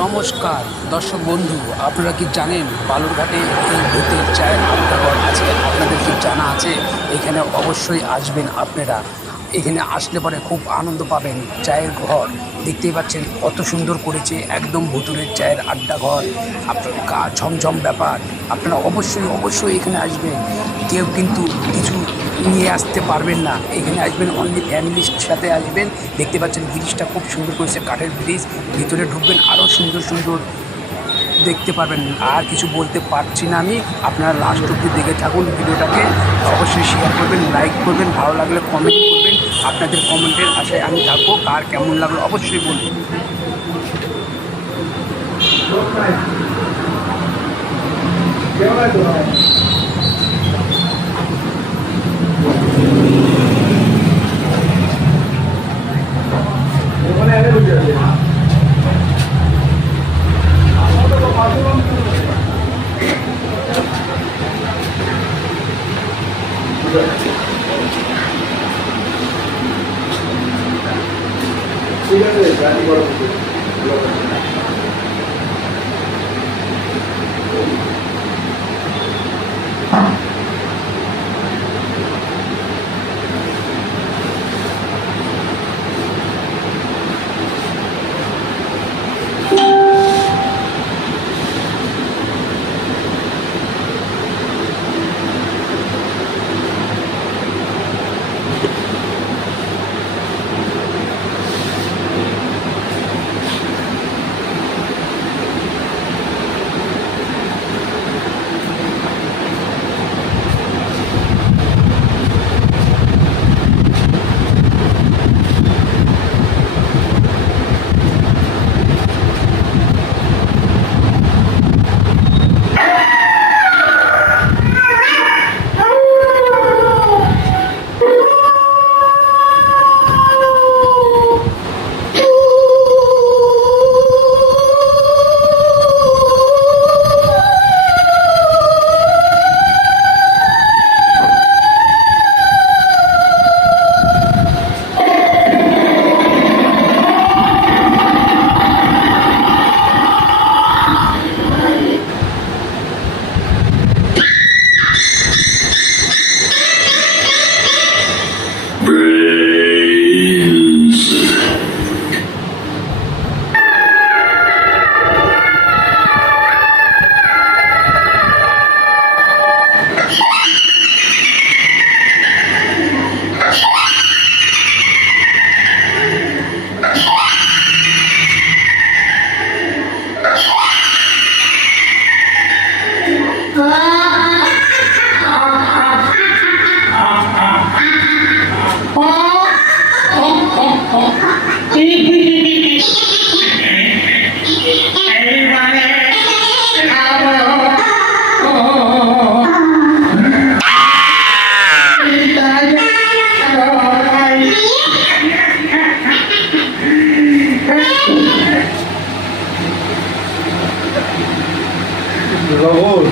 নমস্কার দর্শক বন্ধু, আপনারা কি জানেন বালুরঘাটে এই ভূতের চায়ের আড্ডাঘর আছে? আপনাদের কি জানা আছে? এখানে অবশ্যই আসবেন আপনারা। এখানে আসলে পরে খুব আনন্দ পাবেন। চায়ের ঘর দেখতেই পাচ্ছেন কত সুন্দর করেছে, একদম ভুতুরের চায়ের আড্ডাঘর। আপনার গা ঝমঝম ব্যাপার। আপনারা অবশ্যই অবশ্যই এখানে আসবেন। কেউ কিন্তু কিছু নিয়ে আসতে পারবেন না। এখানে আসবেন অনলি ফ্যামিলির সাথে আসবেন। দেখতে পাচ্ছেন ব্রিজটা খুব সুন্দর করেছে, কাঠের ব্রিজ। ভিতরে ঢুকবেন, আরও সুন্দর সুন্দর দেখতে পারবেন। আর কিছু বলতে পারছি না আমি। আপনারা লাস্ট অব্দি দেখে থাকুন ভিডিওটাকে। অবশ্যই শেয়ার করবেন, লাইক করবেন, ভালো লাগলে কমেন্ট করবেন। আপনাদের কমেন্টের আশায় আমি থাকবো। কার কেমন লাগলো অবশ্যই বলবেন। ঠিক আছে, গাড়ি বড় রাহুল।